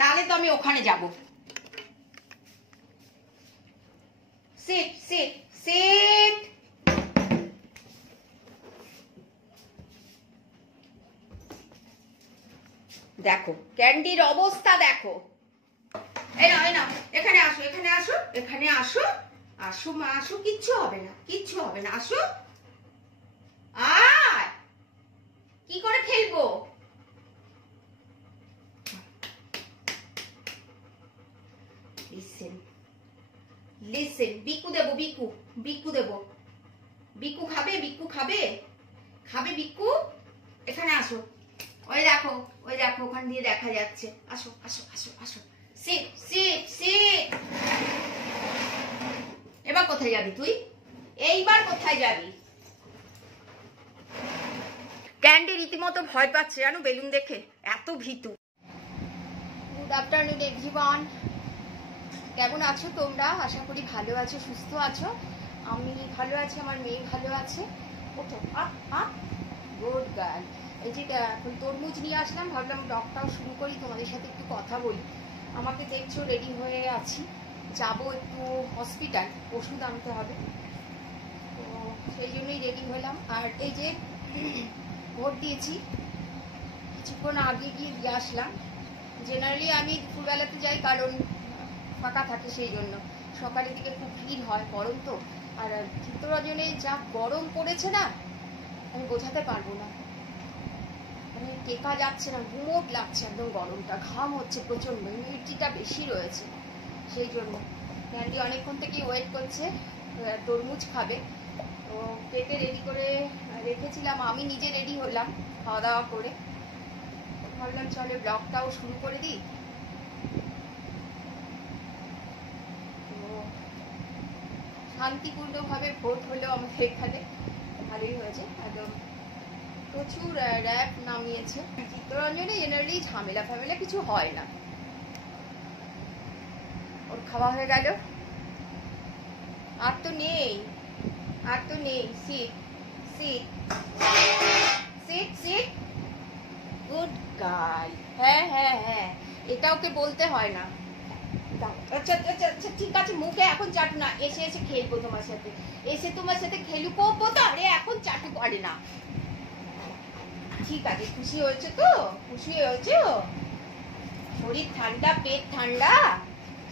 তাহলে তো আমি ওখানে যাব। Sit sit sit. দেখো ক্যান্ডির অবস্থা দেখো। এই না এখানে আসো, এখানে আসো, এখানে আসো, আসো মা আসো, কিচ্ছু হবে না, কিচ্ছু হবে না, আসো। আয় কি করে খেলবো? লিসেন লিসেন, বিকু দেবো, বিকু বিকু দেবো। বিকু খাবে, বিকু খাবে, খাবে বিকু। এখানে আসো, ওই দেখো, ওই দেখো ওখান দিয়ে দেখা যাচ্ছে। আসো আসো আসো আসো, সিট সিট সিট। এবার কোথায় যাবি তুই? এইবার কোথায় যাবি? ক্যান্ডি রীতিমতো ভয় পাচ্ছে জানো বেলুন দেখে, এত ভীতু। গুড আফটারনুন এভরিওয়ান, কেমন আছো তোমরা? আশা করি ভালো আছো, সুস্থ আছো। আমি ভালো আছি, আমার মেয়ে ভালো আছে। ওঠো, গুড গার্ল। এই যে এখন তরমুজ নিয়ে আসলাম, ভাবলাম ব্লগটাও শুরু করি, তোমাদের সাথে একটু কথা বলি। আমাকে দেখছো রেডি হয়ে আছি, যাবো একটু হসপিটাল, ওষুধ আনতে হবে, তো সেই জন্যই রেডি হলাম। আর এই যে ভোট দিয়েছি, কিছুক্ষণ আগে গিয়ে দিয়ে আসলাম। জেনারেলি আমি দুপুরবেলাতে যাই, কারণ ফাঁকা থাকে, সেই জন্য। সকালের দিকে খুব ভিড় হয়, গরম তো। আর চিত্তরঞ্জনে যা গরম পড়েছে না, আমি বোঝাতে পারবো না, মানে টেকা যাচ্ছে না, গুমোট লাগছে একদম গরমটা, ঘাম হচ্ছে প্রচন্ড, হিউমিডিটিটা বেশি রয়েছে, সেই জন্য। ক্যান্ডি অনেকক্ষণ থেকে ওয়েট করছে, তরমুজ খাবে, তো কেটে রেডি করে রেখেছিলাম। আমি নিজে রেডি হলাম খাওয়া দাওয়া করে, ভাবলাম চলে ব্লগটাও শুরু করে দিই। তো শান্তিপূর্ণভাবে ভোট হলো আমাদের এখানে, ভালোই হয়েছে একদম। প্রচুর র্যাপ নামিয়েছে। চিত্তরঞ্জনে জেনারেলি ঝামেলা ফামেলা কিছু হয় না। ওর খাওয়া হয়ে গেল, আর তো নেই, আর তো নেই। Sit sit sit sit, good girl. হ্যাঁ হ্যাঁ হ্যাঁ, এটা ওকে বলতে হয় না। আচ্ছা আচ্ছা আচ্ছা ঠিক আছে, মুখে এখন চাটু না, এসে এসে খেলবো তোমার সাথে, এসে তোমার সাথে খেলবো তো। আরে এখন চাটু করে না, ঠিক আছে? খুশি হয়েছে তো? খুশি হয়েছে? শরীর ঠান্ডা, পেট ঠান্ডা,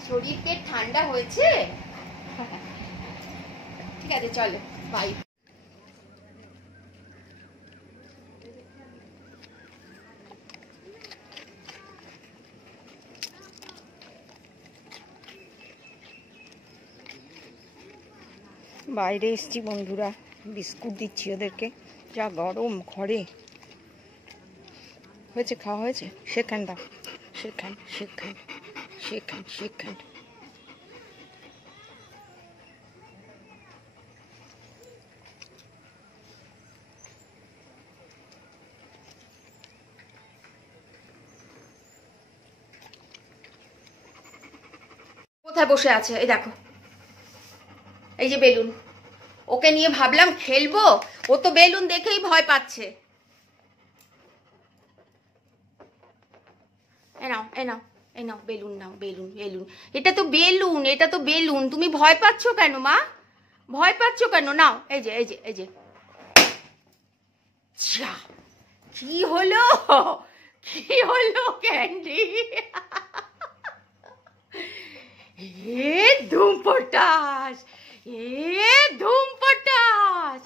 শরীর পেট ঠান্ডা হয়েছে। ঠিক আছে চলো, বাই। বাইরে এসছি বন্ধুরা, বিস্কুট দিচ্ছি ওদেরকে, যা গরম ঘরে। হয়েছে, খাওয়া হয়েছে? সেখান দাও, সেখান সেখান সেখান সেখান। কোথায় বসে আছে? এই দেখো, এই যে বেলুন, ওকে নিয়ে ভাবলাম খেলবো, ও তো বেলুন দেখেই ভয় পাচ্ছে। এ নাও এ নাও এ নাও বেলুন নাও, বেলুন বেলুন, এটা তো বেলুন, এটা তো বেলুন। তুমি ভয় পাচ্ছ কেন মা? ভয় পাচ্ছ কেন? নাও, এই যে এই যে এই যে। কি হলো, কি হলো ক্যান্ডি? এ ধুম পটাস, এ ধুম পটাস,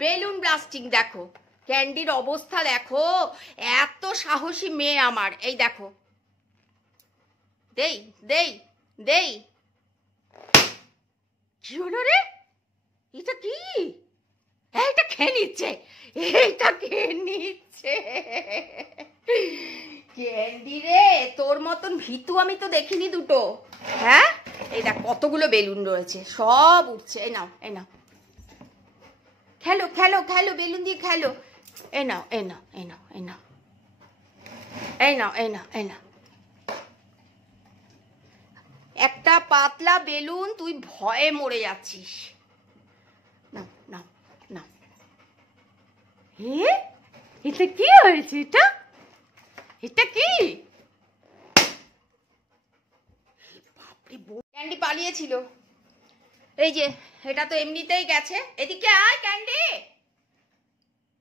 বেলুন ব্লাস্টিং। দেখো ক্যান্ডির অবস্থা দেখো, এত সাহসী মেয়ে আমার। এই দেখো, দেই দেই দেই। কি হলো রে? এটা কি? এইটা খেয়ে নিচ্ছে, এইটা খেয়ে নিচ্ছে। ক্যান্ডি রে, তোর মতন ভীতু আমি তো দেখিনি দুটো। হ্যাঁ, এই দেখ কতগুলো বেলুন রয়েছে, সব উঠছে। এই নাও এই নাও, খেলো খেলো খেলো, বেলুন দিয়ে খেলো। এই নাও এই নাও এই নাও এই নাও এই নাও এই নাও এই নাও। একটা পাতলা বেলুন, তুই ভয়ে মরে যাচ্ছিস। নাও নাও নাও। এটা কি হয়েছে? এটা এটা কি? ক্যান্ডি পালিয়েছিল, এই যে এটা তো এমনিতেই গেছে। এদিকে আয় ক্যান্ডি,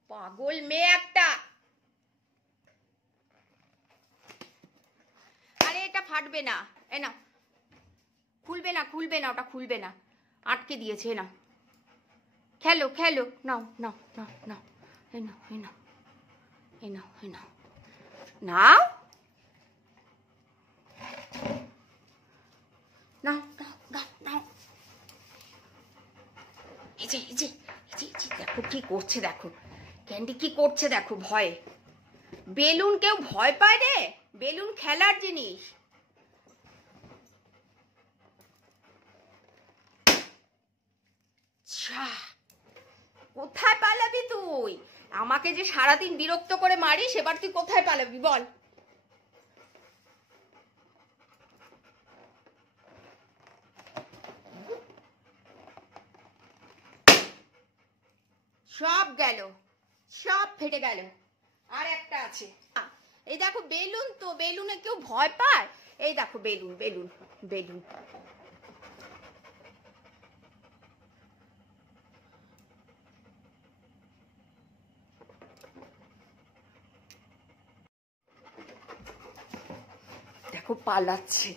পাগল মেয়ে একটা। আরে এটা ফাটবে না, এ না, খুলবে না খুলবে না, ওটা খুলবে না, আটকে দিয়েছে না। খেলো খেলো, নাও নাও নাও নাও, এ নাও এ নাও এ নাও এ নাও নাও নাও নাও নাও নাও। এই যে এই যে দেখো কি করছে, দেখো ক্যান্ডি কি করছে দেখো, ভয়ে। বেলুন কেউ ভয় পায় রে, বেলুন খেলার জিনিস। কোথায় পালাবি তুই? আমাকে যে সারাদিন বিরক্ত করে মারিস, এবার তুই কোথায় পালাবি বল? সব গেল, সব ফেটে গেল, আর একটা আছে। এই দেখো বেলুন, তো বেলুনে কেউ ভয় পায়? এই দেখো বেলুন বেলুন বেলুন। দেখো পালাচ্ছে,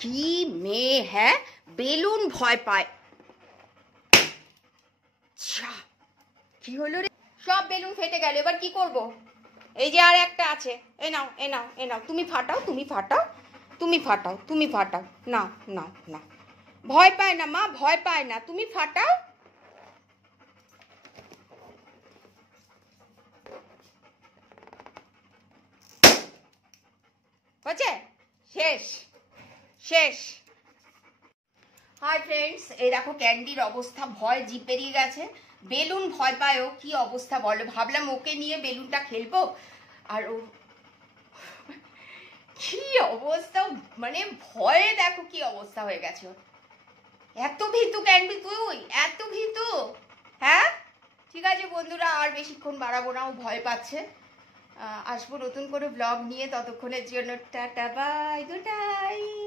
কি মেয়ে, হ্যাঁ বেলুন ভয় পায়। কি হলো রে? সব বেলুন ফেটে গেল, এবার কি করব? এই যে আর একটা আছে, এ নাও এ নাও এ নাও, তুমি ফাটাও তুমি ফাটাও তুমি ফাটাও তুমি ফাটাও, নাও নাও নাও। ভয় পায় না মা, ভয় পায় না, তুমি ফাটাও। হচ্ছে শেষ শেষ। হাই ফ্রেন্ডস, এই দেখো ক্যান্ডির অবস্থা, ভয় জিভ বেরিয়ে গেছে। বেলুন ভয় পায় ও, কি অবস্থা বলো? ভাবলাম ওকে নিয়ে বেলুনটা খেলবো, আর ও কি অবস্থা, মানে ভয়ে দেখো কি অবস্থা হয়ে গেছে। এত ভীতু ক্যান্ডি তুই, এত ভীতু? হ্যাঁ ঠিক আছে বন্ধুরা, আর বেশিক্ষণ বাড়াবো না, ও ভয় পাচ্ছে। আসবো নতুন করে ব্লগ নিয়ে, ততক্ষণের জন্য টাটা বাই, গুড নাইট।